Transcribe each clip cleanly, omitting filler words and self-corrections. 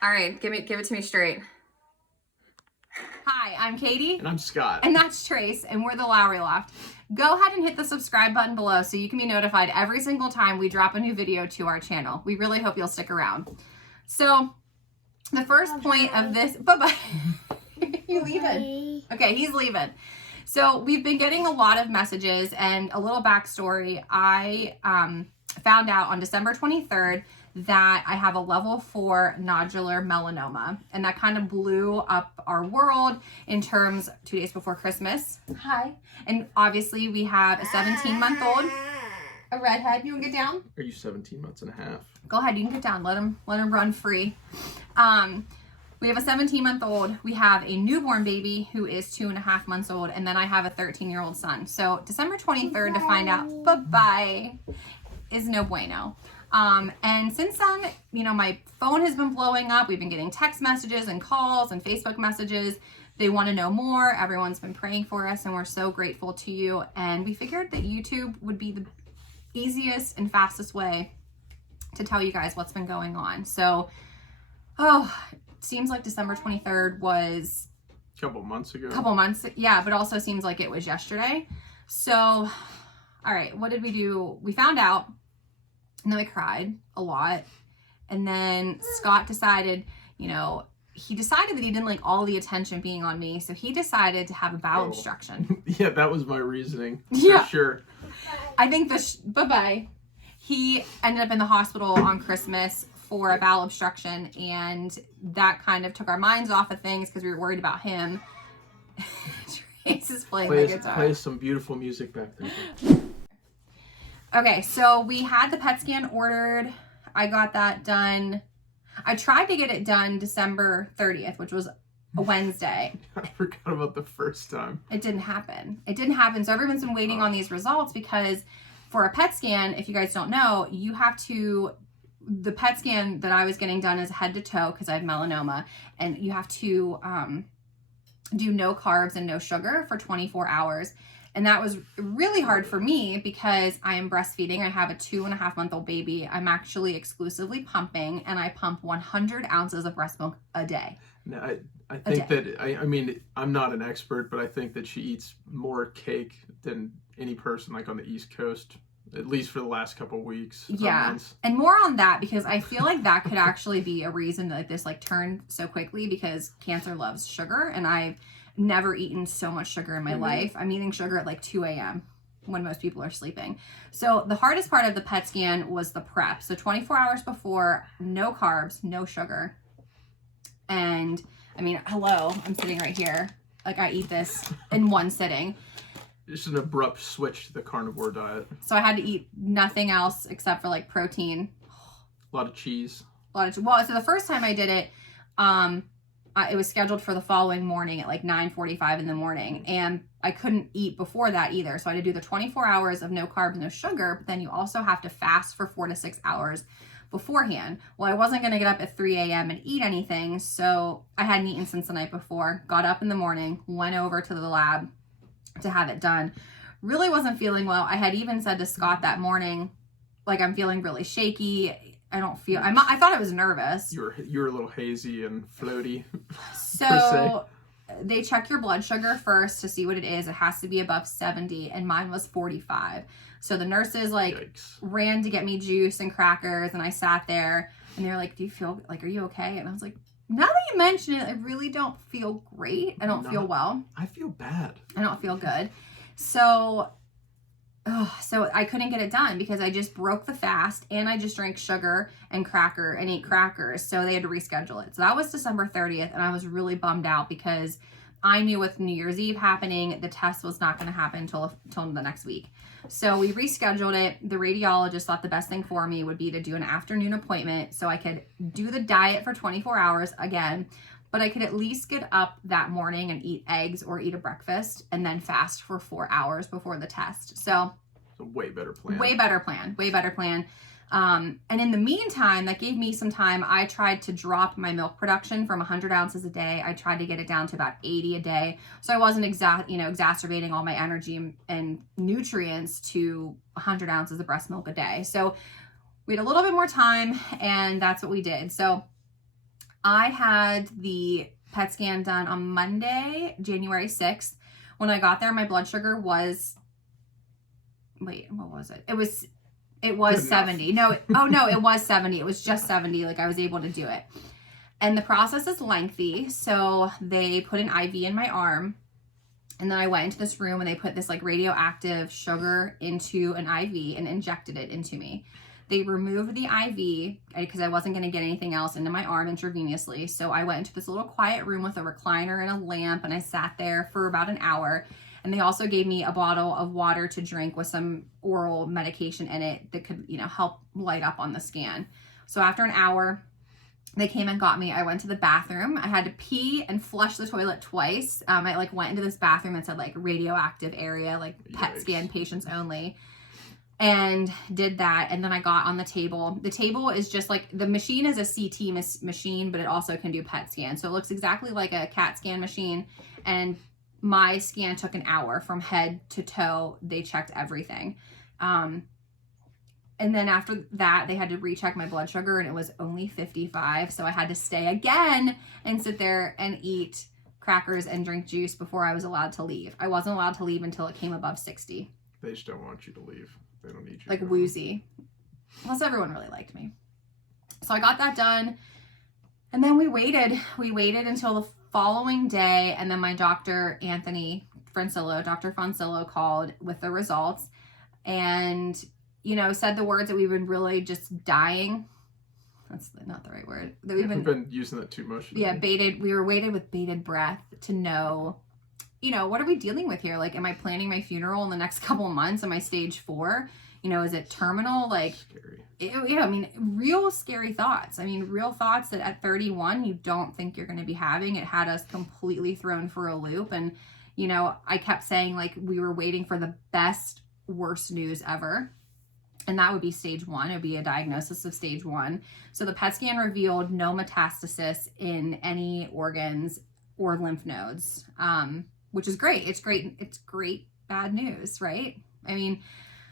All right, give it to me straight. Hi, I'm Katie. And I'm Scott. And that's Trace, and we're the Lowry Loft. Go ahead and hit the subscribe button below so you can be notified every single time we drop a new video to our channel. We really hope you'll stick around. So, the first point of this... Bye-bye. You leaving? Okay, he's leaving. So, we've been getting a lot of messages, and a little backstory. I found out on December 23rd that I have a level 4 nodular melanoma, and that kind of blew up our world in terms 2 days before Christmas. Hi. And obviously we have a 17-month-old, a redhead. You want to get down? Are you 17 months and a half? Go ahead, you can get down. Let him run free. We have a 17-month-old. We have a newborn baby who is 2.5 months old, and then I have a 13-year-old son. So December 23rd to find out, bye-bye, is no bueno. And since then, you know, my phone has been blowing up. We've been getting text messages and calls and Facebook messages. They want to know more. Everyone's been praying for us, and we're so grateful to you. And we figured that YouTube would be the easiest and fastest way to tell you guys what's been going on. So, it seems like December 23rd was a couple months ago. Yeah, but also seems like it was yesterday. So, all right, what did we do? We found out. And then we cried a lot. And then Scott decided, you know, he decided that he didn't like all the attention being on me. So he decided to have a bowel obstruction. Yeah, that was my reasoning. Yeah. For sure. I think bye-bye. He ended up in the hospital on Christmas for a bowel obstruction. And that kind of took our minds off of things because we were worried about him. Trace is playing the guitar. Play some beautiful music back there. Okay, so we had the PET scan ordered. I got that done. I tried to get it done December 30th, which was a Wednesday. I forgot about the first time. It didn't happen. So everyone's been waiting on these results because for a PET scan, if you guys don't know, you have to, the PET scan that I was getting done is head to toe because I have melanoma, and you have to do no carbs and no sugar for 24 hours. And that was really hard for me because I am breastfeeding. I have a 2.5-month-old baby. I'm actually exclusively pumping, and I pump 100 ounces of breast milk a day. Now, I think that, I mean, I'm not an expert, but I think that she eats more cake than any person like on the East Coast, at least for the last couple of weeks. Yeah. And more on that, because I feel like that could actually be a reason that this like turned so quickly, because cancer loves sugar, and I've never eaten so much sugar in my life. I'm eating sugar at like 2 a.m. when most people are sleeping. So the hardest part of the PET scan was the prep. So 24 hours before, no carbs, no sugar. And I mean, hello, I'm sitting right here. Like I eat this in one sitting. Just an abrupt switch to the carnivore diet. So I had to eat nothing else except for like protein. A lot of cheese. Well, so the first time I did it, it was scheduled for the following morning at like 9:45 in the morning, and I couldn't eat before that either. So I had to do the 24 hours of no carbs, no sugar, but then you also have to fast for 4 to 6 hours beforehand. Well, I wasn't going to get up at 3 a.m. and eat anything, so I hadn't eaten since the night before. Got up in the morning, went over to the lab to have it done. Really wasn't feeling well. I had even said to Scott that morning, like, I'm feeling really shaky. I don't feel, I thought I was nervous. You were a little hazy and floaty. So they check your blood sugar first to see what it is. It has to be above 70, and mine was 45. So the nurses ran to get me juice and crackers, and I sat there, and they were like, do you feel, like, are you okay? And I was like, now that you mention it, I really don't feel great. I don't feel well. I feel bad. I don't feel good. So I couldn't get it done because I just broke the fast, and I just drank sugar and ate crackers. So they had to reschedule it. So that was December 30th. And I was really bummed out because I knew with New Year's Eve happening, the test was not going to happen until the next week. So we rescheduled it. The radiologist thought the best thing for me would be to do an afternoon appointment so I could do the diet for 24 hours again, but I could at least get up that morning and eat eggs or eat a breakfast and then fast for 4 hours before the test. So it's a way better plan. Way better plan. And in the meantime, that gave me some time. I tried to drop my milk production from 100 ounces a day. I tried to get it down to about 80 a day. So I wasn't exacerbating all my energy and nutrients to 100 ounces of breast milk a day. So we had a little bit more time, and that's what we did. So I had the PET scan done on Monday, January 6th. When I got there, my blood sugar was, wait, what was it? It was 70. No, it was 70. It was just 70. Like, I was able to do it. And the process is lengthy. So they put an IV in my arm. And then I went into this room and they put this like radioactive sugar into an IV and injected it into me. They removed the IV because I wasn't going to get anything else into my arm intravenously. So I went into this little quiet room with a recliner and a lamp, and I sat there for about an hour. And they also gave me a bottle of water to drink with some oral medication in it that could, help light up on the scan. So after an hour, they came and got me. I went to the bathroom. I had to pee and flush the toilet twice. I went into this bathroom that said radioactive area, PET scan patients only, and did that. And then I got on the table. The table is just the machine is a CT machine, but it also can do PET scan. So it looks exactly like a CAT scan machine. And my scan took an hour from head to toe. They checked everything. And then after that, they had to recheck my blood sugar, and it was only 55. So I had to stay again and sit there and eat crackers and drink juice before I was allowed to leave. I wasn't allowed to leave until it came above 60. They just don't want you to leave. They don't need you. Like woozy. Plus, everyone really liked me. So I got that done. And then we waited. We waited until the following day. And then my doctor, Dr. Foncillo, called with the results. And said the words that we've been really just dying. That's not the right word. That we've been using that too much. Yeah, we were waited with bated breath to know, what are we dealing with here? Am I planning my funeral in the next couple of months? Am I stage 4? Is it terminal? Scary. Real scary thoughts. Real thoughts that at 31, you don't think you're going to be having. It had us completely thrown for a loop. And, I kept saying we were waiting for the best, worst news ever. And that would be stage 1. It would be a diagnosis of stage 1. So the PET scan revealed no metastasis in any organs or lymph nodes, which is great. It's great bad news, right?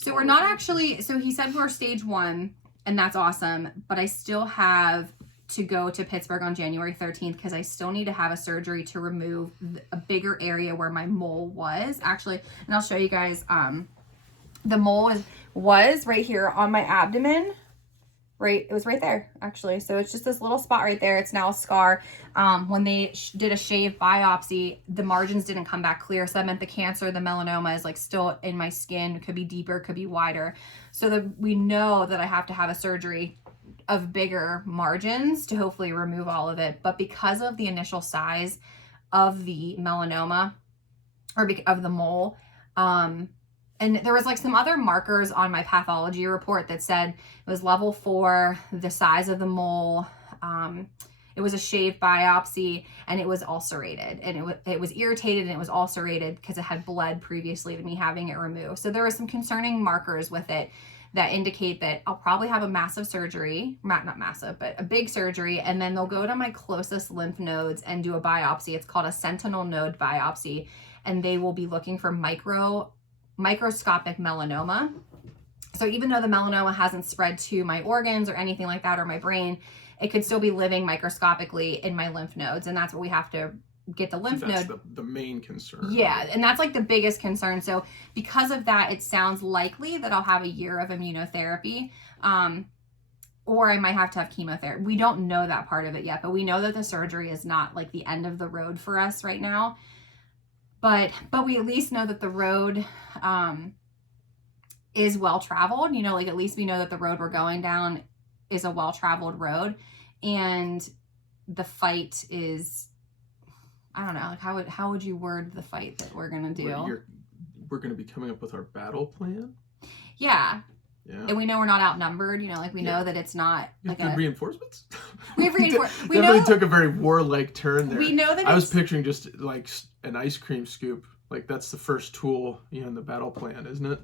So we're not actually, so he said we're stage 1, and that's awesome. But I still have to go to Pittsburgh on January 13th because I still need to have a surgery to remove a bigger area where my mole was. Actually, and I'll show you guys, the mole was right here on my abdomen, right? It was right there, actually. So it's just this little spot right there. It's now a scar. When they did a shave biopsy, the margins didn't come back clear. So that meant the cancer, the melanoma is still in my skin. It could be deeper, could be wider. So we know that I have to have a surgery of bigger margins to hopefully remove all of it. But because of the initial size of the melanoma or of the mole, and there was some other markers on my pathology report that said it was level 4, the size of the mole. It was a shave biopsy, and it was ulcerated, and it was irritated, and it was ulcerated because it had bled previously to me having it removed. So there were some concerning markers with it that indicate that I'll probably have a massive surgery, not massive, but a big surgery, and then they'll go to my closest lymph nodes and do a biopsy. It's called a sentinel node biopsy, and they will be looking for microscopic melanoma. So even though the melanoma hasn't spread to my organs or anything like that, or my brain, it could still be living microscopically in my lymph nodes. And that's what we have to get the lymph node. That's the main concern. Yeah. And that's the biggest concern. So because of that, it sounds likely that I'll have a year of immunotherapy. Or I might have to have chemotherapy. We don't know that part of it yet, but we know that the surgery is not the end of the road for us right now. But we at least know that the road is well-traveled. At least we know that the road we're going down is a well-traveled road. And the fight is, I don't know, how would you word the fight that we're going to do? We're going to be coming up with our battle plan? Yeah. Yeah. And we know we're not outnumbered, we know that it's not the reinforcements. We have reinforcements. We definitely took a very warlike turn there. We know that I was picturing just an ice cream scoop. That's the first tool in the battle plan, isn't it?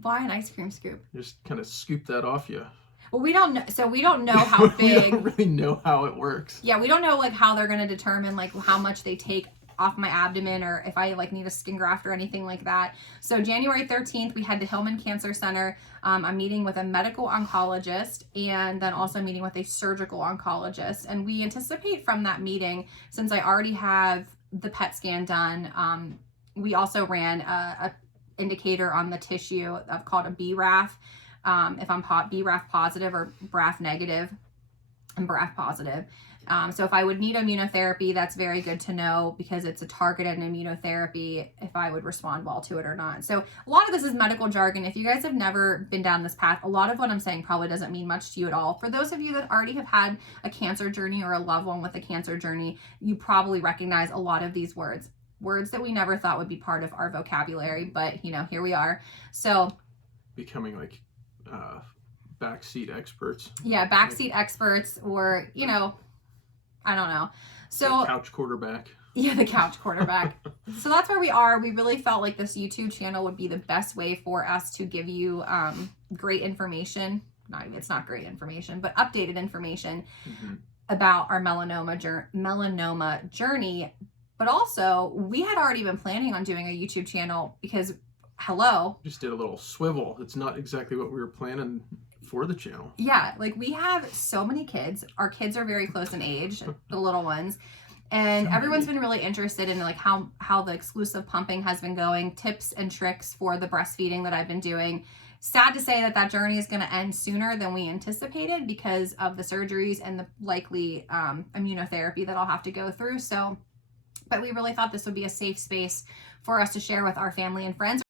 Why an ice cream scoop? Just kind of scoop that off you. Well, we don't know. So we don't know how big. We don't really know how it works. Yeah, we don't know how they're going to determine how much they take off my abdomen or if I like need a skin graft or anything like that. So January 13th, we had the Hillman Cancer Center. I'm meeting with a medical oncologist and then also meeting with a surgical oncologist. And we anticipate from that meeting, since I already have the PET scan done, we also ran a indicator on the tissue called a BRAF. If I'm BRAF positive or BRAF negative, I'm BRAF positive. So if I would need immunotherapy, that's very good to know because it's a targeted immunotherapy if I would respond well to it or not. So a lot of this is medical jargon. If you guys have never been down this path, a lot of what I'm saying probably doesn't mean much to you at all. For those of you that already have had a cancer journey or a loved one with a cancer journey, you probably recognize a lot of these words that we never thought would be part of our vocabulary, but you know, here we are. So becoming like backseat experts. Yeah, backseat experts, or you know, I don't know. So the couch quarterback. Yeah, the couch quarterback. So that's where we are. We really felt like this YouTube channel would be the best way for us to give you great information. It's not great information, but updated information about our melanoma journey. But also, we had already been planning on doing a YouTube channel because, just did a little swivel. It's not exactly what we were planning for the channel. Yeah, like we have so many kids. Our kids are very close in age, the little ones. And everyone's been really interested in like how the exclusive pumping has been going, tips and tricks for the breastfeeding that I've been doing. Sad to say that journey is going to end sooner than we anticipated because of the surgeries and the likely immunotherapy that I'll have to go through. But we really thought this would be a safe space for us to share with our family and friends.